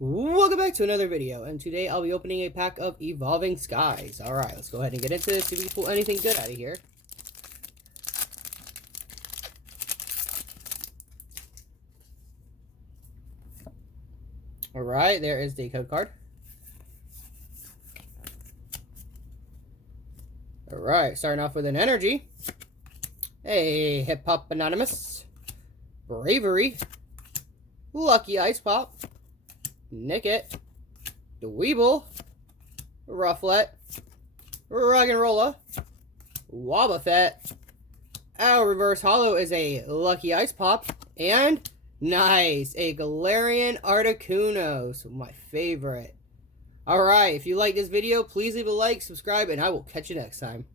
Welcome back to another video, and today I'll be opening a pack of Evolving Skies. Alright, let's go ahead and get into this, see if we can pull anything good out of here. Alright, there is the code card. Alright, starting off with an energy. Hey, Hip Hop Anonymous. Bravery. Lucky Ice Pop. Nicket, Dweeble, Rufflet, Ruggenrola, Wobbuffet. Our reverse holo is a Lucky Ice Pop, and nice, a Galarian Articuno, my favorite. Alright, if you like this video, please leave a like, subscribe, and I will catch you next time.